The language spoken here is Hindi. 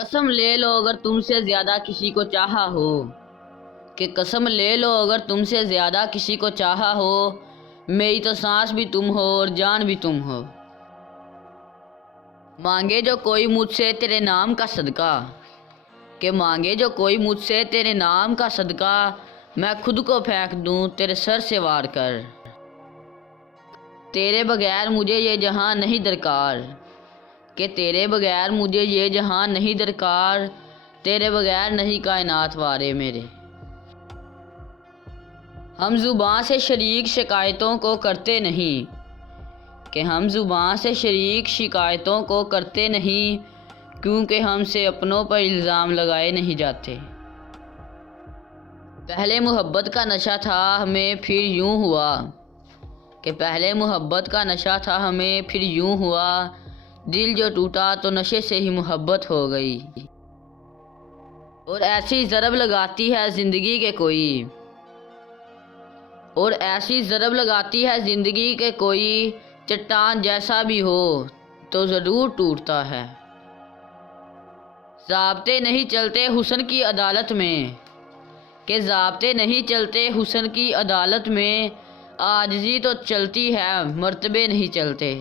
कसम ले लो अगर तुमसे ज्यादा किसी को चाहा हो, कि कसम ले लो अगर तुमसे ज्यादा किसी को चाहा हो, मेरी तो सांस भी तुम हो और जान भी तुम हो। मांगे जो कोई मुझसे तेरे नाम का सदका, कि मांगे जो कोई मुझसे तेरे नाम का सदका, मैं खुद को फेंक दूं तेरे सर से वार कर। तेरे बगैर मुझे ये जहां नहीं दरकार, कि तेरे बगैर मुझे ये जहां नहीं दरकार, तेरे बगैर नहीं कायनात वारे मेरे। हम जुबां से शरीक शिकायतों को करते नहीं, कि हम जुबां से शरीक शिकायतों को करते नहीं, क्योंकि हमसे अपनों पर इल्ज़ाम लगाए नहीं जाते। पहले मोहब्बत का नशा था हमें फिर यूं हुआ, कि पहले मोहब्बत का नशा था हमें फिर यूं हुआ, दिल जो टूटा तो नशे से ही मोहब्बत हो गई। और ऐसी ज़रब लगाती है ज़िंदगी के कोई, और ऐसी ज़रब लगाती है ज़िंदगी के कोई, चट्टान जैसा भी हो तो ज़रूर टूटता है। ज़ाब्ते नहीं चलते हुस्न की अदालत में, कि ज़ाब्ते नहीं चलते हुस्न की अदालत में, आजिज़ी तो चलती है मर्तबे नहीं चलते।